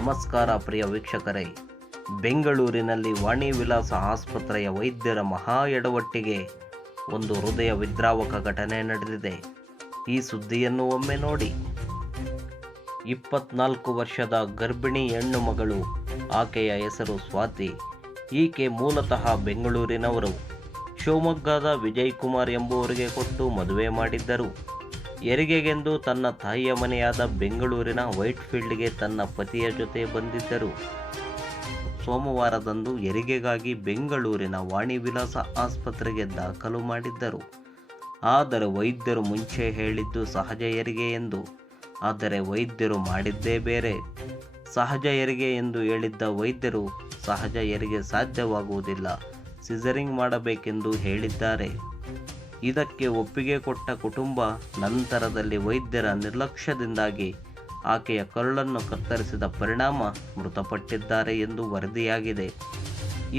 ನಮಸ್ಕಾರ ಪ್ರಿಯ ವೀಕ್ಷಕರೇ. ಬೆಂಗಳೂರಿನಲ್ಲಿ ವಾಣಿ ವಿಲಾಸ ಆಸ್ಪತ್ರೆಯ ವೈದ್ಯರ ಮಹಾ ಎಡವಟ್ಟಿಗೆ ಒಂದು ಹೃದಯ ವಿದ್ರಾವಕ ಘಟನೆ ನಡೆದಿದೆ. ಈ ಸುದ್ದಿಯನ್ನು ಒಮ್ಮೆ ನೋಡಿ. 24 ವರ್ಷದ ಗರ್ಭಿಣಿ ಹೆಣ್ಣು ಮಗಳು. ಆಕೆಯ ಹೆಸರು ಸ್ವಾತಿ. ಈಕೆ ಮೂಲತಃ ಬೆಂಗಳೂರಿನವರು. ಶಿವಮೊಗ್ಗದ ವಿಜಯ್ ಕುಮಾರ್ ಎಂಬುವರಿಗೆ ಕೊಟ್ಟು ಮದುವೆ ಮಾಡಿದ್ದರು. ಹೆರಿಗೆಗೆಂದು ತನ್ನ ತಾಯಿಯ ಮನೆಯಾದ ಬೆಂಗಳೂರಿನ ವೈಟ್ಫೀಲ್ಡ್ಗೆ ತನ್ನ ಪತಿಯ ಜೊತೆ ಬಂದಿದ್ದರು. ಸೋಮವಾರದಂದು ಹೆರಿಗೆಗಾಗಿ ಬೆಂಗಳೂರಿನ ವಾಣಿ ವಿಲಾಸ ಆಸ್ಪತ್ರೆಗೆ ದಾಖಲು ಮಾಡಿದ್ದರು. ಆದರೆ ವೈದ್ಯರು ಮುಂಚೆ ಹೇಳಿದ್ದು ಸಹಜ ಹೆರಿಗೆ ಎಂದು. ಆದರೆ ವೈದ್ಯರು ಮಾಡಿದ್ದೇ ಬೇರೆ. ಸಹಜ ಹೆರಿಗೆ ಎಂದು ಹೇಳಿದ್ದ ವೈದ್ಯರು ಸಹಜ ಹೆರಿಗೆ ಸಾಧ್ಯವಾಗುವುದಿಲ್ಲ, ಸಿಸರಿಂಗ್ ಮಾಡಬೇಕೆಂದು ಹೇಳಿದ್ದಾರೆ. ಇದಕ್ಕೆ ಒಪ್ಪಿಗೆ ಕೊಟ್ಟ ಕುಟುಂಬ ನಂತರದಲ್ಲಿ ವೈದ್ಯರ ನಿರ್ಲಕ್ಷ್ಯದಿಂದಾಗಿ ಆಕೆಯ ಕರುಳನ್ನು ಕತ್ತರಿಸಿದ ಪರಿಣಾಮ ಮೃತಪಟ್ಟಿದ್ದಾರೆ ಎಂದು ವರದಿಯಾಗಿದೆ.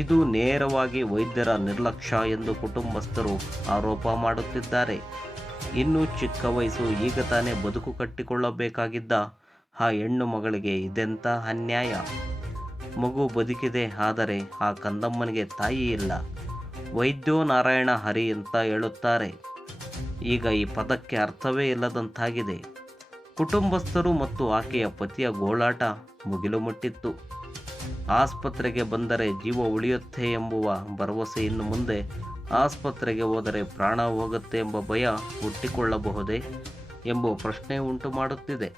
ಇದು ನೇರವಾಗಿ ವೈದ್ಯರ ನಿರ್ಲಕ್ಷ್ಯ ಎಂದು ಕುಟುಂಬಸ್ಥರು ಆರೋಪ ಮಾಡುತ್ತಿದ್ದಾರೆ. ಇನ್ನೂ ಚಿಕ್ಕ ವಯಸ್ಸು, ಈಗ ತಾನೇ ಬದುಕು ಕಟ್ಟಿಕೊಳ್ಳಬೇಕಾಗಿದ್ದ ಆ ಹೆಣ್ಣು ಮಗಳಿಗೆ ಇದೆಂಥ ಅನ್ಯಾಯ. ಮಗು ಬದುಕಿದೆ, ಆದರೆ ಆ ಕಂದಮ್ಮನಿಗೆ ತಾಯಿ ಇಲ್ಲ. ವೈದ್ಯೋ ನಾರಾಯಣ ಹರಿ ಅಂತ ಹೇಳುತ್ತಾರೆ. ಈಗ ಈ ಪದಕ್ಕೆ ಅರ್ಥವೇ ಇಲ್ಲದಂತಾಗಿದೆ. ಕುಟುಂಬಸ್ಥರು ಮತ್ತು ಆಕೆಯ ಪತಿಯ ಗೋಳಾಟ ಮುಗಿಲು ಮುಟ್ಟಿತ್ತು. ಆಸ್ಪತ್ರೆಗೆ ಬಂದರೆ ಜೀವ ಉಳಿಯುತ್ತೆ ಎಂಬುವ ಭರವಸೆ, ಇನ್ನು ಮುಂದೆ ಆಸ್ಪತ್ರೆಗೆ ಹೋದರೆ ಪ್ರಾಣ ಹೋಗುತ್ತೆ ಎಂಬ ಭಯ ಹುಟ್ಟಿಕೊಳ್ಳಬಹುದೇ ಎಂಬ ಪ್ರಶ್ನೆ ಉಂಟು ಮಾಡುತ್ತಿದೆ.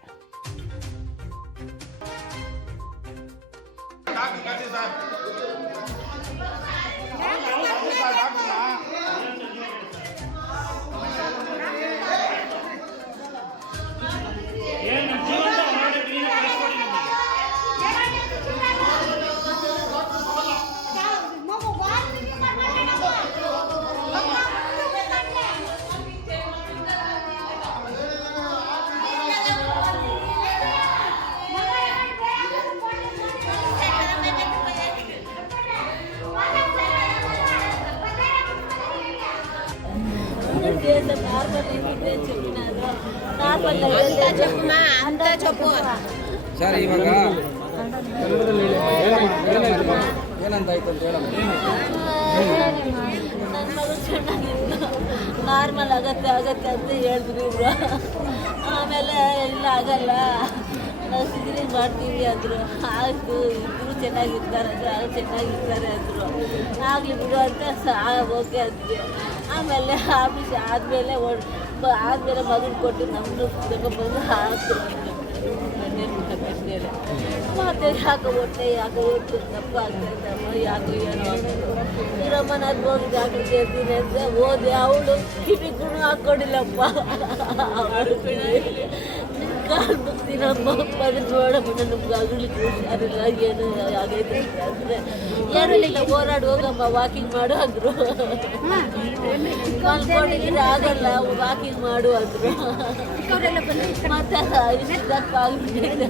ಸರ್, ಇವಾಗ ಏನಂತಾಯ್ತು ಅಂತ ಹೇಳಮ್ಮ. ನನ್ನ ಮಗಳು ಚೆನ್ನಾಗಿತ್ತು, ನಾರ್ಮಲ್ ಆಗತ್ತೆ ಅಂತ ಹೇಳಿದ್ರು ಇವರು. ಆಮೇಲೆ ಇಲ್ಲ ಆಗಲ್ಲ, ನಾವು ಸಿಜರಿಂಗ್ ಮಾಡ್ತೀವಿ ಅಂದರು. ಆಯಿತು, ಇಬ್ಬರು ಚೆನ್ನಾಗಿರ್ತಾರೆ ಅಂದರು, ಅವ್ರು ಚೆನ್ನಾಗಿರ್ತಾರೆ ಅಂದರು. ಆಗಲಿ ಬಿಡು ಅಂತ ಓಕೆ ಅಂದ್ವಿ. ಆಮೇಲೆ ಆಫೀಸ್ ಆದಮೇಲೆ ಮಗನ ಕೊಟ್ಟು ನಮ್ಮನ್ನು ತಗೊಂಡ್ಬಂದು ಹಾಕ್ತೀವಿ. ಮತ್ತೆ ಯಾಕೆ ಹೊಟ್ಟೆ ಹೊಟ್ಟು ದಪ್ಪ ಆಗ್ತಾಯಿದ್ದಮ್ಮ, ಯಾಕೆ ಏನೋ ಇರಮ್ಮನ ಅದು ಹೋಗಿ ಡಾಕ್ಟ್ರ್ ಸೇರ್ತೀನಿ ಅಂತ ಹೋದೆ. ಅವಳು ಕಿವಿಗೂ ಹಾಕ್ಕೊಂಡಿಲ್ಲಪ್ಪ. ಅವಳು ಕಾಲು ಮುಗ್ತೀನಮ್ಮ, ಅದು ನೋಡಮ್ಮ, ನನಗೆ ಅಗಲಿಕ್ಕೆ ಹುಷಾರಿಲ್ಲ, ಏನು ಆಗೈತೆ ಅಂದರೆ ಏನೂ ಇಲ್ಲ, ಓಡಾಡಿ ಹೋಗಮ್ಮ, ವಾಕಿಂಗ್ ಮಾಡು ಅಂದರು. ಮಲ್ಕೊಂಡಿದ್ರೆ ಆಗಲ್ಲ, ವಾಕಿಂಗ್ ಮಾಡು ಅಂದರು. ಮತ್ತೆ ಇಷ್ಟು ದಪ್ಪ ಆಗಿಬಿಟ್ಟಿದೆ,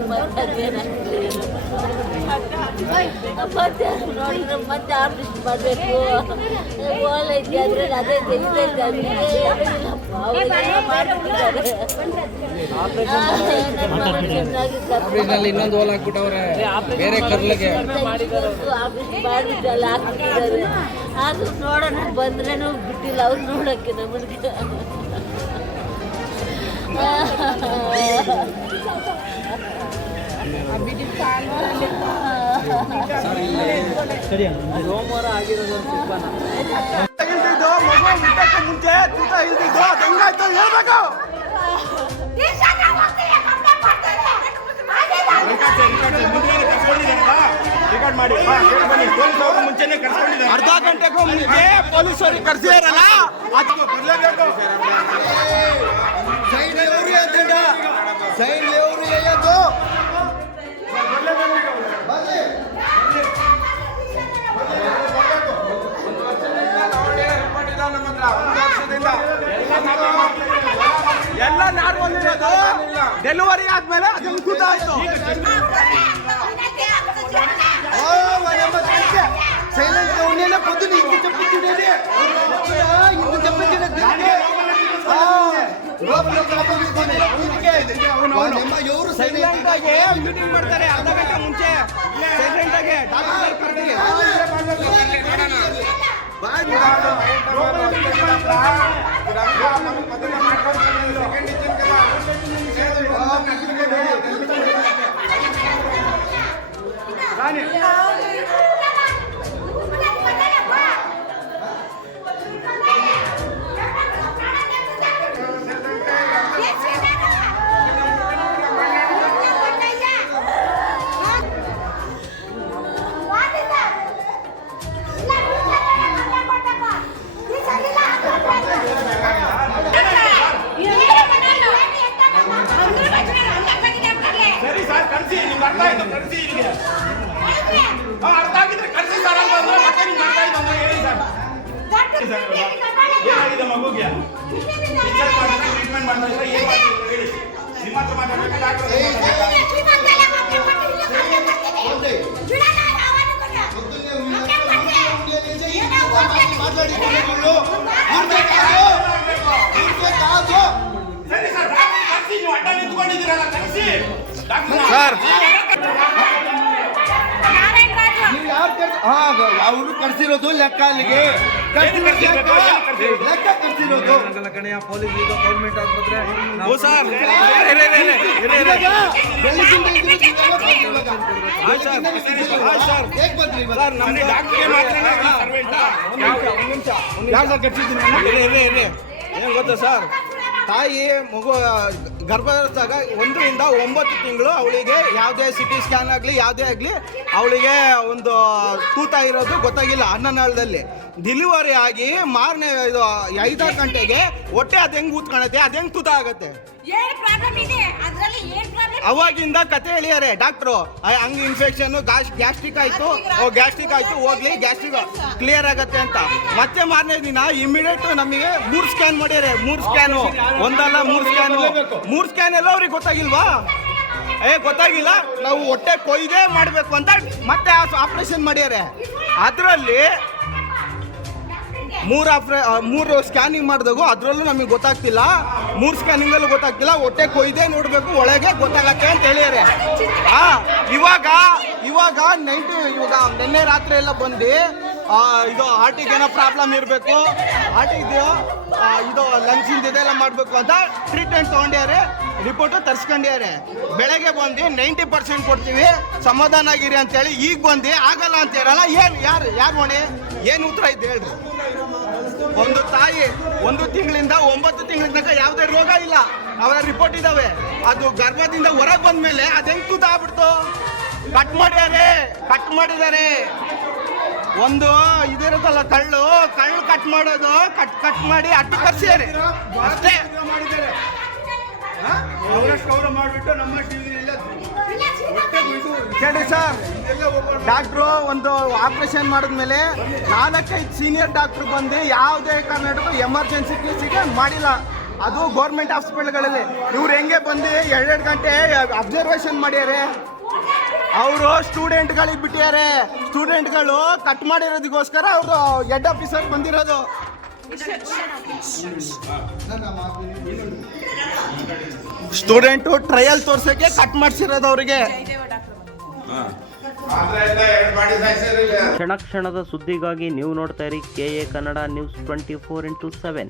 ಮತ್ತೆ ನೋಡಿದ್ರೆ ಮತ್ತೆ ಆಪರೇಷನ್ ಮಾಡಬೇಕು, ಓಲೈತಿ ಅಂದರೆ ಅದೇ ಇದೈತೆ ಅಂದರೆ ಮಾಡಿಬಿಟ್ಟಿದ್ದಾರೆ. ಇನ್ನೊಂದು ಹೋಲ್ ಹಾಕ್ಬಿಟ್ಟವ್ರೆ ಬೇರೆ ಕರ್ಲಿಗೆ. ಮಾಡಿಬಿಟ್ಟಲ್ಲ ಹಾಕ್ಬಿಟ್ಟಿದ್ದಾರೆ. ಆದ್ರೂ ನೋಡೋಣ ಬಂದ್ರೇನು ಬಿಟ್ಟಿಲ್ಲ ಅವ್ರು ನೋಡೋಕ್ಕೆ ನಮಗೆ. ಸೋಮವಾರ ಆಗಿರೋದು ಮುಂಚೆ ತೂಕ ಇಲ್ದಿದ್ದು ಹೆಂಗಾಯ್ತು ಹೇಳ್ಬೇಕು. ಅರ್ಧ ಗಂಟೆಗೂ ಮುಂಚೆ ಪೊಲೀಸರಿಗೆ ಕರೆಸಿದಾರಲ್ಲ, ಎಲ್ಲ ನಾರ್ಮಲ್ ಇರೋದು. ಡೆಲಿವರಿ ಆದ್ಮೇಲೆ ಅದನ್ನು ಕೂತಾಯ್ತು. ಸೈಲೆಂಟ್ ಅವನ್ನೆಲ್ಲ పొద్దున ఇంటి చెప్పుతుండేది ఇంటి చెప్పుతుండేది ಲೋಪ ಲೋಪ ಇವರಿಗೆ ఎవరు ಸೈಲೆಂಟ್ ಆಗಿ ಮೀಟಿಂಗ್ ಮಾಡ್ತಾರೆ ಅರ್ಧ ಗಂಟೆ ಮುಂಚೆ. ಡಾಕ್ಟರ್ ಕರ್ತೀರಿ. ಸರಿ ಸರ್ ಕಳಿಸಿ, ನಿಮ್ಗೆ ಅರ್ಥ ಆಯ್ತು ಕಳಿಸಿ ಇಲ್ಲಿಗೆ. ಅರ್ಥ ಆಗಿದ್ರೆ ಕಳಿಸಿ ಸರ್ ಅಂತ ಅಂದ್ರೆ ಮತ್ತೆ ನಿಮ್ಗೆ ಅರ್ಥ ಆಯ್ತು ಅಂದ್ರೆ ಹೇಳಿ ಸರ್. ಏನಾಗಿದೆ ಮಗುಗೆ? ಟೀಚರ್ ಮಾಡಿದ್ರೆ ಟ್ರೀಟ್ಮೆಂಟ್ ಮಾಡಿದ್ರೆ ಏನು ಮಾಡ್ತೀವಿ ಹೇಳಿ. ನಿಮ್ಮ ಹತ್ರ ಮಾತಾಡಬೇಕು ಡಾಕ್ಟರ್ ಸರಿ ಸರ್ ಡಾಕ್ಟರ್ ಕಳಿಸಿ. ನೀವು ಅಡ್ಡ ನಿಂತ್ಕೊಂಡಿದ್ದೀರಲ್ಲ ಕಳಿಸಿ ಸರ್ ನೀವು ಯಾರು ಅವರು ಕರ್ಸಿರೋದು ಲೆಕ್ಕ ಅಲ್ಲಿಗೆ ಲೆಕ್ಕ ಕರ್ಸಿರೋದು ಪೊಲೀಸ್ ಈಗ ಗೌರ್ಮೆಂಟ್ ಆಸ್ಪತ್ರೆ ಓ ಸರ್ ಹೇಗೆ ಬಂದ್ರಿ ಇವಾಗ? ಸರ್ ನಮ್ಗೆ ಡಾಕ್ಟರ್ಗೆ ಮಾತ್ರ ಸರ್ವೆಂಟಾ? ಯಾರು ಸರ್ ಕಟ್ಸಿದ್ದೀನಿ ಏನು ಗೊತ್ತಾ ಸರ್, ತಾಯಿ ಮಗು ಗರ್ಭದಾಗ 1 ರಿಂದ 9 ತಿಂಗಳು ಅವಳಿಗೆ ಯಾವುದೇ ಸಿಟಿ ಸ್ಕ್ಯಾನ್ ಆಗಲಿ ಯಾವುದೇ ಆಗಲಿ ಅವಳಿಗೆ ಒಂದು ತೂತ ಇರೋದು ಗೊತ್ತಾಗಿಲ್ಲ ಅನ್ನನಾಳದಲ್ಲಿ. ಡೆಲಿವರಿ ಆಗಿ ಮಾರನೇ ಇದು 5 ಗಂಟೆಗೆ ಹೊಟ್ಟೆ ಅದು ಹೆಂಗೆ ಊದ್ಕೊಳತ್ತೆ, ಅದು ಹೆಂಗೆ ತೂತ ಆಗತ್ತೆ? ಅವಾಗಿಂದ ಕತೆ ಹೇಳಿಯಾರೆ ಡಾಕ್ಟ್ರು. ಹಂಗೆ ಇನ್ಫೆಕ್ಷನ್ ಗ್ಯಾಸ್ಟ್ರಿಕ್ ಆಯ್ತು, ಗ್ಯಾಸ್ಟ್ರಿಕ್ ಆಯ್ತು, ಹೋಗ್ಲಿ ಗ್ಯಾಸ್ಟ್ರಿಕ್ ಕ್ಲಿಯರ್ ಆಗತ್ತೆ ಅಂತ. ಮತ್ತೆ ಮಾರನೇ ದಿನ ಇಮಿಡಿಯೇಟ್ ನಮಗೆ 3 ಸ್ಕ್ಯಾನ್ ಮಾಡ್ಯಾರೆ. 3 ಸ್ಕ್ಯಾನು ಒಂದಲ್ಲ 3 ಸ್ಕ್ಯಾನ್ ಎಲ್ಲ ಅವ್ರಿಗೆ ಗೊತ್ತಾಗಿಲ್ವಾ? ಗೊತ್ತಾಗಿಲ್ಲ, ನಾವು ಹೊಟ್ಟೆ ಕೊಯ್ದೇ ಮಾಡಬೇಕು ಅಂತ ಮತ್ತೆ ಆಪರೇಷನ್ ಮಾಡ್ಯಾರೆ. ಅದರಲ್ಲಿ 3 ಸ್ಕ್ಯಾನಿಂಗ್ ಮಾಡಿದಾಗ ಅದರಲ್ಲೂ ನಮಗೆ ಗೊತ್ತಾಗ್ತಿಲ್ಲ. 3 ಸ್ಕ್ಯಾನಿಂಗಲ್ಲೂ ಗೊತ್ತಾಗ್ತಿಲ್ಲ. ಹೊಟ್ಟೆ ಕೊಯ್ದೇ ನೋಡಬೇಕು, ಒಳಗೆ ಗೊತ್ತಾಗತ್ತೆ ಅಂತ ಹೇಳಿದ್ದಾರೆ. ಇವಾಗ ನಿನ್ನೆ ರಾತ್ರಿ ಎಲ್ಲ ಬಂದು ಇದು ಹಾರ್ಟಿಗೆ ಏನೋ ಪ್ರಾಬ್ಲಮ್ ಇರಬೇಕು, ಹಾರ್ಟಿಗೆ ಇದು ಲಂಗ್ಸಿಂದ ಇದೆಲ್ಲ ಮಾಡಬೇಕು ಅಂತ ಟ್ರೀಟ್ಮೆಂಟ್ ತೊಗೊಂಡ್ಯಾರೆ. ರಿಪೋರ್ಟು ತರಿಸ್ಕೊಂಡ್ಯಾರೆ. ಬೆಳಗ್ಗೆ ಬಂದು 90% ಕೊಡ್ತೀವಿ ಸಮಾಧಾನ ಆಗಿರಿ ಅಂತೇಳಿ ಈಗ ಬಂದು ಆಗಲ್ಲ ಅಂತ ಹೇಳಲ್ಲ. ಯಾರು ಹೊಣೆ? ಏನು ಉತ್ತರ ಇದ್ದು ಹೇಳ್ರಿ? ಒಂದು ತಾಯಿ 1 ತಿಂಗಳಿಂದ 9 ತಿಂಗಳ ತನಕ ಯಾವುದೇ ರೋಗ ಇಲ್ಲ, ಅವರ ರಿಪೋರ್ಟ್ ಇದಾವೆ. ಅದು ಗರ್ಭದಿಂದ ಹೊರಗೆ ಬಂದ್ಮೇಲೆ ಅದು ಹೆಂಗೆ ತೂತ ಆಗ್ಬಿಡ್ತು? ಕಟ್ ಮಾಡಿದ್ದಾರೆ. ಒಂದು ಇದಿರುತ್ತಲ್ಲ ಕಳ್ಳು ಕಟ್ ಮಾಡೋದು, ಕಟ್ ಮಾಡಿ ಅಟ್ಟು ಕರ್ಸಿದ್ದಾರೆ ಅಷ್ಟೇ. ಕೇಳಿ ಸರ್, ಡಾಕ್ಟ್ರು ಒಂದು ಆಪರೇಷನ್ ಮಾಡಿದ್ಮೇಲೆ 4-5 ಸೀನಿಯರ್ ಡಾಕ್ಟ್ರು ಬಂದು ಯಾವುದೇ ಕಾರಣಕ್ಕೂ ಎಮರ್ಜೆನ್ಸಿ ಕೇಸಿಗೆ ಮಾಡಿಲ್ಲ. ಅದು ಗೌರ್ಮೆಂಟ್ ಹಾಸ್ಪಿಟಲ್ಗಳಲ್ಲಿ. ಇವ್ರು ಹೆಂಗೆ ಬಂದು 2 ಗಂಟೆ ಅಬ್ಸರ್ವೇಷನ್ ಮಾಡ್ಯಾರೆ. ಅವರು ಸ್ಟೂಡೆಂಟ್ಗಳಿಗೆ ಬಿಟ್ಟಿದ್ದಾರೆ. ಸ್ಟೂಡೆಂಟ್ಗಳು ಕಟ್ ಮಾಡಿರೋದಕ್ಕೋಸ್ಕರ ಅವರು ಹೆಡ್ ಆಫೀಸರ್ ಬಂದಿರೋದು. ಸ್ಟೂಡೆಂಟು ಟ್ರಯಲ್ ತೋರ್ಸಕ್ಕೆ ಕಟ್ ಮಾಡಿಸಿರೋದು ಅವರಿಗೆ. ಕ್ಷಣ ಕ್ಷಣದ ಸುದ್ದಿಗಾಗಿ ನೀವು ನೋಡ್ತಾ ಇರಿ KA ಕನ್ನಡ ನ್ಯೂಸ್ 24/7.